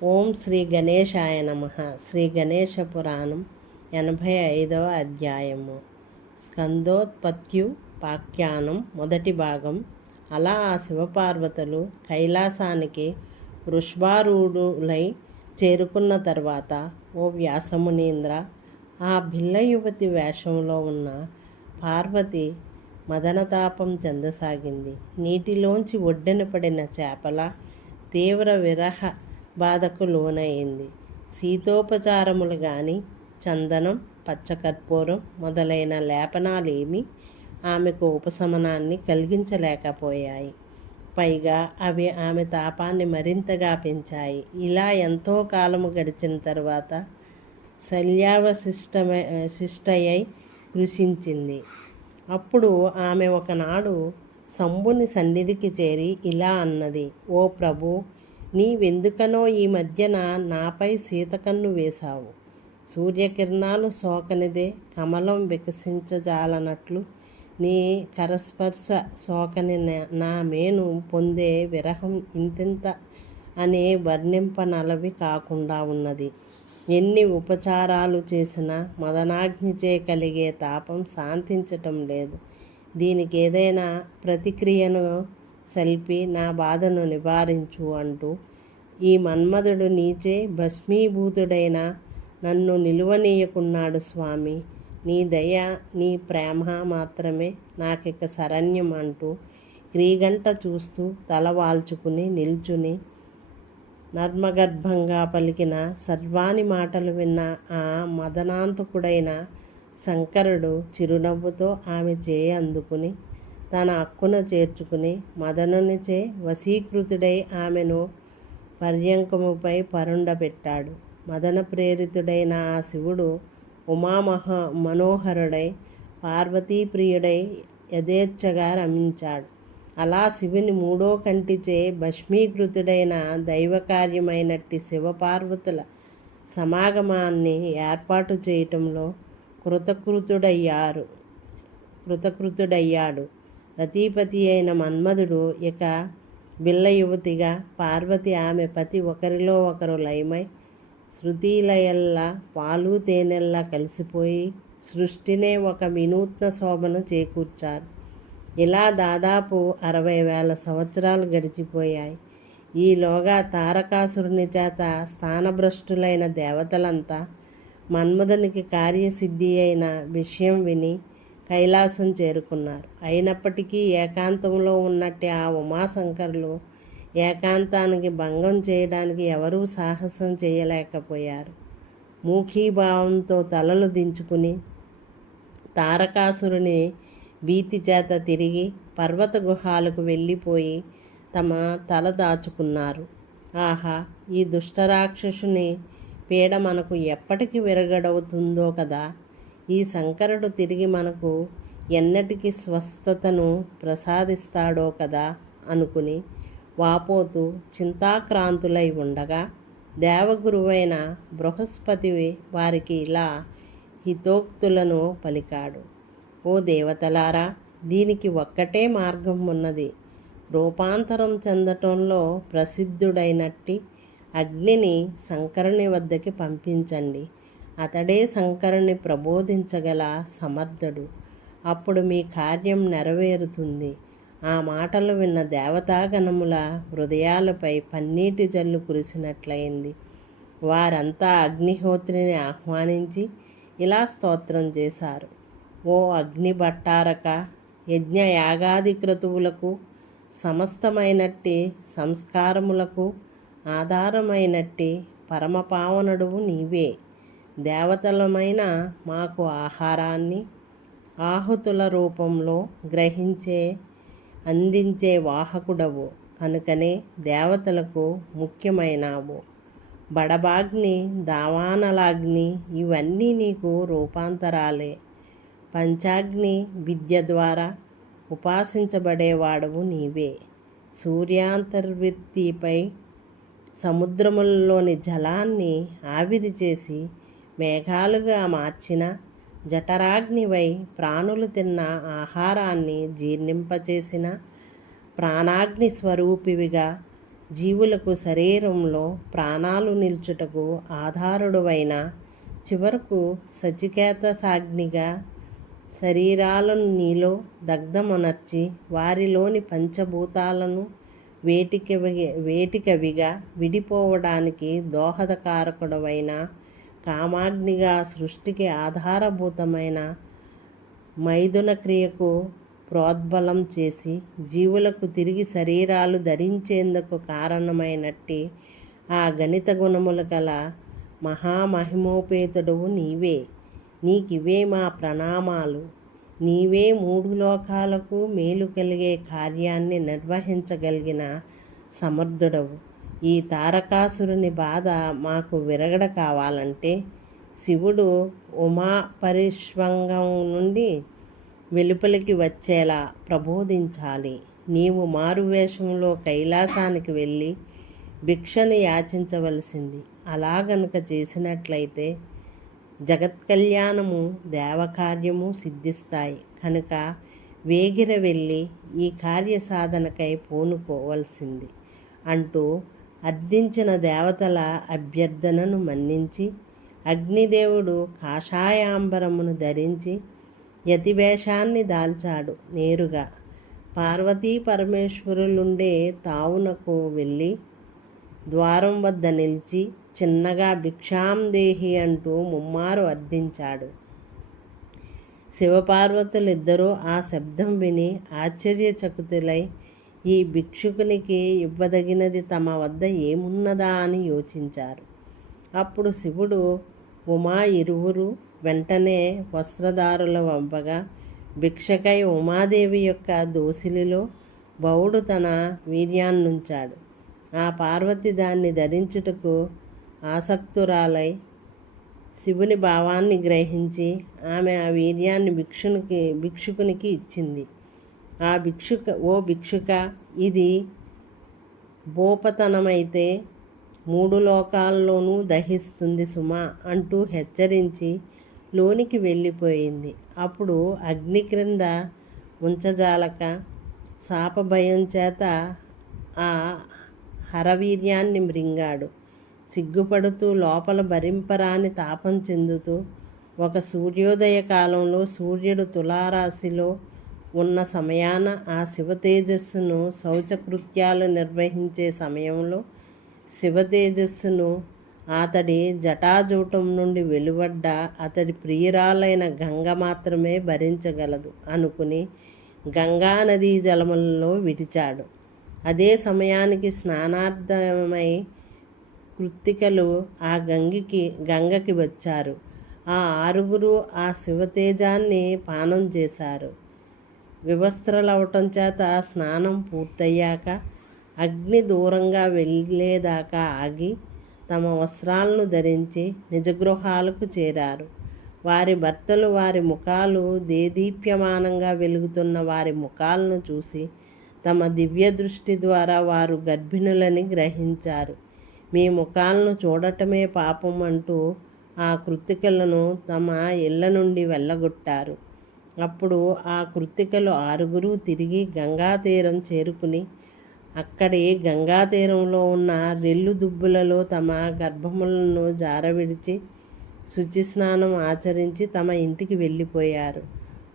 ఓం శ్రీ గణేశాయ నమః. శ్రీ గణేశ పురాణం 85వ అధ్యాయము. స్కందోత్పత్త్యుపాఖ్యానం మొదటి భాగం. అలా ఆ శివపార్వతులు కైలాసానికి వృషభారూఢులై చేరుకున్న తర్వాత, ఓ వ్యాసమునీంద్ర, ఆ భిల్ల యువతి వేషంలో ఉన్న పార్వతి మదనతాపం చెందసాగింది. నీటిలోంచి ఒడ్డున పడిన చేపల తీవ్ర విరహ బాధకు లోనయింది. శీతోపచారములు గాని, చందనం, పచ్చకర్పూరం మొదలైన లేపనాలేమీ ఆమెకు ఉపశమనాన్ని కలిగించలేకపోయాయి. పైగా అవి ఆమె తాపాన్ని మరింతగా పెంచాయి. ఇలా ఎంతో కాలము గడిచిన తరువాత శిష్టయ్యై కృషించింది. అప్పుడు ఆమె ఒకనాడు శంభుని సన్నిధికి చేరి ఇలా అన్నది: ఓ ప్రభు, నీవెందుకనో ఈ మధ్యన నాపై సీతకన్ను వేశావు. సూర్యకిరణాలు సోకనిదే కమలం వికసించజాలనట్లు నీ కరస్పర్శ సోకని నా మేను పొందే విరహం ఇంతింత అనే వర్ణింపనలవి కాకుండా ఉన్నది. ఎన్ని ఉపచారాలు చేసినా మదనాగ్నిచే కలిగే తాపం శాంతించటం లేదు. దీనికి ఏదైనా ప్రతిక్రియను సల్పి నా బాధను నివారించు అంటూ ఈ మన్మధుడు నీచే భస్మీభూతుడైన నన్ను నిలువనీయకున్నాడు స్వామి. నీ దయ, నీ ప్రేమ మాత్రమే నాకిక శరణ్యం అంటూ క్రీగంట చూస్తూ తల వాల్చుకుని నిల్చుని నర్మగర్భంగా పలికిన సర్వాణి మాటలు విన్న ఆ మదనాంతకుడైన శంకరుడు చిరునవ్వుతో ఆమె చేయి అందుకుని తన అక్కున చేర్చుకుని మదనునిచే వశీకృతుడై ఆమెను పర్యంకముపై పరుండబెట్టాడు. మదన ప్రేరితుడైన ఆ శివుడు మనోహరుడై పార్వతీప్రియుడై యథేచ్ఛగా రమించాడు. అలా శివుని మూడో కంటిచే భస్మీకృతుడైన దైవకార్యమైనట్టి శివపార్వతుల సమాగమాన్ని ఏర్పాటు చేయటంలో కృతకృతుడయ్యాడు. రతీపతి అయిన మన్మధుడు ఇక బిల్ల యువతిగా, పార్వతి ఆమె పతి ఒకరిలో ఒకరు లయమై శృతిలయల్లా పాలు తేనెల్లా కలిసిపోయి సృష్టినే ఒక వినూత్న శోభను చేకూర్చారు. ఇలా దాదాపు 60,000 సంవత్సరాలు గడిచిపోయాయి. ఈలోగా తారకాసురుని చేత స్థానభ్రష్టులైన దేవతలంతా మన్మధునికి కార్యసిద్ధి అయిన విషయం విని కైలాసం చేరుకున్నారు. అయినప్పటికీ ఏకాంతంలో ఉన్నట్టు ఆ ఉమాశంకరులు ఏకాంతానికి భంగం చేయడానికి ఎవరూ సాహసం చేయలేకపోయారు. మూఖీభావంతో తలలు దించుకుని తారకాసురుని భీతి చేత తిరిగి పర్వత గుహాలకు వెళ్ళిపోయి తమ తల దాచుకున్నారు. ఆహా, ఈ దుష్టరాక్షసుని పీడ మనకు ఎప్పటికి విరగడవుతుందో కదా! ఈ శంకరుడు తిరిగి మనకు ఎన్నటికి స్వస్థతను ప్రసాదిస్తాడో కదా అనుకుని వాపోతూ చింతాక్రాంతులై ఉండగా దేవగురువైన బృహస్పతి వారికి ఇలా హితోక్తులను పలికాడు: ఓ దేవతలారా, దీనికి ఒక్కటే మార్గం ఉన్నది. రూపాంతరం చెందటంలో ప్రసిద్ధుడైనట్టి అగ్నిని శంకరుని వద్దకి పంపించండి. అతడే శంకరుని ప్రబోధించగల సమర్థుడు. అప్పుడు మీ కార్యం నెరవేరుతుంది. ఆ మాటలు విన్న దేవతాగణముల హృదయాలపై పన్నీటి జల్లు కురిసినట్లయింది. వారంతా అగ్నిహోత్రిని ఆహ్వానించి ఇలా స్తోత్రం చేశారు: ఓ అగ్ని భట్టారక, యజ్ఞ యాగాది క్రతువులకు సమస్తమైనట్టి సంస్కారములకు ఆధారమైనట్టి పరమపావనుడువు నీవే. దేవతలమైన మాకు ఆహారాన్ని ఆహుతుల రూపంలో అందించే వాహకుడవు కనుకనే దేవతలకు ముఖ్యమైనవు. బడబాగ్ని, దావానలాగ్ని ఇవన్నీ నీకు రూపాంతరాలే. పంచాగ్ని విద్య ద్వారా ఉపాసించబడేవాడవు నీవే. సూర్యాంతర్వృత్తిపై సముద్రములలోని జలాన్ని ఆవిరి చేసి మేఘాలుగా మార్చిన జఠరాగ్నివై ప్రాణులు తిన్న ఆహారాన్ని జీర్ణింపచేసిన ప్రాణాగ్ని స్వరూపివిగా జీవులకు శరీరంలో ప్రాణాలు నిల్చుటకు ఆధారుడువైన, చివరకు సచికేత సాగ్నిగా శరీరాలను నీలో దగ్ధమనర్చి వారిలోని పంచభూతాలను వేటికవిగా విడిపోవడానికి దోహదకారకుడవైన, కామాగ్నిగా సృష్టికి ఆధారభూతమైన మైథున క్రియకు ప్రోద్బలం చేసి జీవులకు తిరిగి శరీరాలు ధరించేందుకు కారణమైనట్టి ఆ గణిత గుణములు గల మహామహిమోపేతుడవు నీవే. నీకివే మా ప్రణామాలు. నీవే మూడు లోకాలకు మేలు కలిగే కార్యాన్ని నిర్వహించగలిగిన సమర్థుడవు. ఈ తారకాసురుని బాధ మాకు విరగడ కావాలంటే శివుడు ఉమా పరిష్వంగం నుండి వెలుపలికి వచ్చేలా ప్రబోధించాలి. నీవు మారువేషంలో కైలాసానికి వెళ్ళి భిక్షను యాచించవలసింది. అలా గనుక చేసినట్లయితే జగత్కళ్యాణము దేవకార్యము సిద్ధిస్తాయి. కనుక వేగిర వెళ్ళి ఈ కార్యసాధనకై పూనుకోవలసింది అంటూ అర్థించిన దేవతల అభ్యర్థనను మన్నించి అగ్నిదేవుడు కాషాయాంబరమును ధరించి యతివేషాన్ని దాల్చాడు. నేరుగా పార్వతీ పరమేశ్వరులుండే తావునకు వెళ్ళి ద్వారం వద్ద నిలిచి చిన్నగా భిక్షాందేహి అంటూ ముమ్మారు అర్థించాడు. శివపార్వతులిద్దరూ ఆ శబ్దం విని ఆశ్చర్యచకితులై ఈ భిక్షుకునికి ఇవ్వదగినది తమ వద్ద ఏమున్నదా అని యోచించారు. అప్పుడు శివుడు ఉమా ఇరువురు వెంటనే వస్త్రధారుల వంపగా భిక్షకై ఉమాదేవి యొక్క దోసిలిలో బౌడు తన వీర్యాన్నుంచాడు. ఆ పార్వతి దాన్ని ధరించుటకు ఆసక్తురాలై శివుని భావాన్ని గ్రహించి ఆమె ఆ వీర్యాన్ని భిక్షుకునికి ఇచ్చింది. ఓ భిక్షుక, ఇది భూపతనమైతే 3 లోకాల్లోనూ దహిస్తుంది సుమా అంటూ హెచ్చరించి లోనికి వెళ్ళిపోయింది. అప్పుడు అగ్ని క్రింద ఉంచజాలక శాపభయం చేత ఆ హరవీర్యాన్ని మృంగాడు. సిగ్గుపడుతూ లోపల భరింపరాని తాపం చెందుతూ ఒక సూర్యోదయ కాలంలో సూర్యుడు తులారాశిలో ఉన్న సమయాన ఆ శివతేజస్సును శౌచకృత్యాలు నిర్వహించే సమయంలో శివతేజస్సును అతడి జటాజూటం నుండి వెలువడ్డ అతడి ప్రియురాలైన గంగ మాత్రమే భరించగలదు అనుకుని గంగా నదీ జలములలో విడిచాడు. అదే సమయానికి స్నానార్థమై కృత్తికలు ఆ గంగకి వచ్చారు. ఆ 6 ఆ శివతేజాన్ని పానం చేశారు. వివస్త్రలవటం చేత స్నానం పూర్తయ్యాక అగ్ని దూరంగా వెళ్ళేదాకా ఆగి తమ వస్త్రాలను ధరించి నిజగృహాలకు చేరారు. వారి భర్తలు వారి ముఖాలు దేదీప్యమానంగా వెలుగుతున్న వారి ముఖాలను చూసి తమ దివ్య దృష్టి ద్వారా వారు గర్భిణులని గ్రహించారు. మీ ముఖాలను చూడటమే పాపం అంటూ ఆ కృత్తికలను తమ ఇళ్ల నుండి వెళ్ళగొట్టారు. అప్పుడు ఆ కృత్తికలు 6 తిరిగి గంగా తీరం చేరుకుని అక్కడి గంగా తీరంలో ఉన్న రెల్లు దుబ్బులలో తమ గర్భములను జారవిడిచి శుచి స్నానం ఆచరించి తమ ఇంటికి వెళ్ళిపోయారు.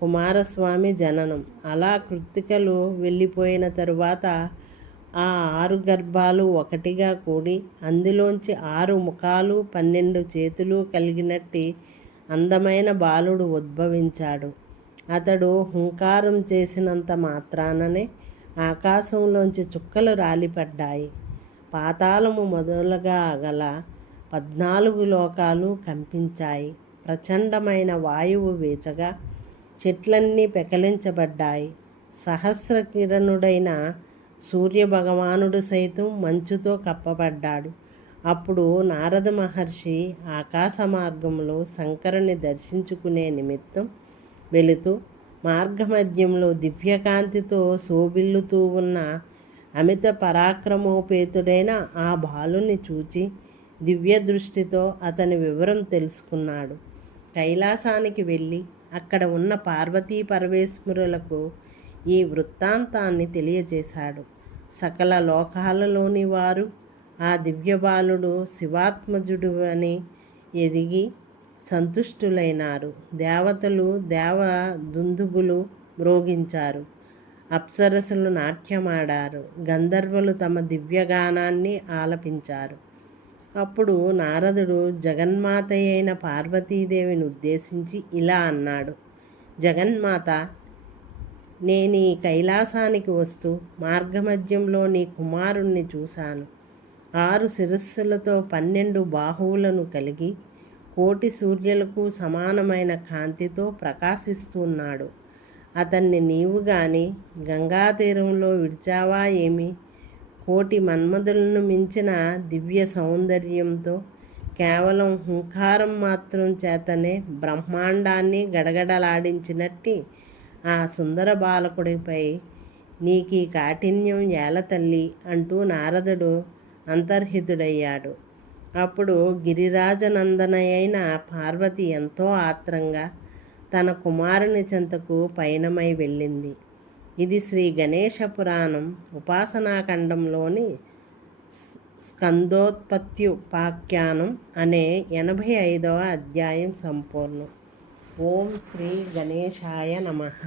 కుమారస్వామి జననం. అలా కృత్తికలు వెళ్ళిపోయిన తరువాత ఆ 6 గర్భాలు ఒకటిగా కూడి అందులోంచి 6 ముఖాలు 12 చేతులు కలిగినట్టి అందమైన బాలుడు ఉద్భవించాడు. అతడు హుంకారం చేసినంత మాత్రాననే ఆకాశంలోంచి చుక్కలు రాలిపడ్డాయి. పాతాళము మొదలుగా గల 14 లోకాలు కంపించాయి. ప్రచండమైన వాయువు వీచగా చెట్లన్నీ పెకలించబడ్డాయి. సహస్ర కిరణుడైన సూర్యభగవానుడు సైతం మంచుతో కప్పబడ్డాడు. అప్పుడు నారద మహర్షి ఆకాశ మార్గంలో శంకరుని దర్శించుకునే నిమిత్తం వెళుతూ మార్గమధ్యంలో దివ్యకాంతితో శోభిల్లుతూ ఉన్న అమిత పరాక్రమోపేతుడైన ఆ బాలుని చూచి దివ్య దృష్టితో అతని వివరం తెలుసుకున్నాడు. కైలాసానికి వెళ్ళి అక్కడ ఉన్న పార్వతీ పరమేశ్వరులకు ఈ వృత్తాంతాన్ని తెలియజేశాడు. సకల లోకాలలోని వారు ఆ దివ్యబాలుడు శివాత్మజుడు అని ఎరిగి సంతుష్టులైనారు. దేవతలు దేవ దుందుబులు మ్రోగించారు. అప్సరసులు నాట్యమాడారు. గంధర్వులు తమ దివ్యగానాన్ని ఆలపించారు. అప్పుడు నారదుడు జగన్మాత అయిన పార్వతీదేవిని ఉద్దేశించి ఇలా అన్నాడు. జగన్మాత, నేను ఈ కైలాసానికి వస్తూ మార్గమధ్యంలో నీ కుమారుణ్ణి చూశాను. 6 శిరస్సులతో 12 బాహువులను కలిగి కోటి సూర్యులకు సమానమైన కాంతితో ప్రకాశిస్తున్నాడు. అతన్ని నీవు గాని గంగా తీరంలో విడిచావా ఏమి? కోటి మన్మధులను మించిన దివ్య సౌందర్యంతో కేవలం హుంకారం మాత్రం చేతనే బ్రహ్మాండాన్ని గడగడలాడించినట్టి ఆ సుందర బాలకుడిపై నీకీ కాఠిన్యం ఏల తల్లి అంటూ నారదుడు అంతర్హితుడయ్యాడు. అప్పుడు గిరిరాజనందనయైన పార్వతి ఎంతో ఆత్రంగా తన కుమారుని చెంతకు పయనమై వెళ్ళింది. ఇది శ్రీ గణేశ పురాణం ఉపాసనాఖండంలోని స్కందోత్పత్త్యుపాఖ్యానం అనే 85వ అధ్యాయం సంపూర్ణం. ఓం శ్రీ గణేశాయ నమః.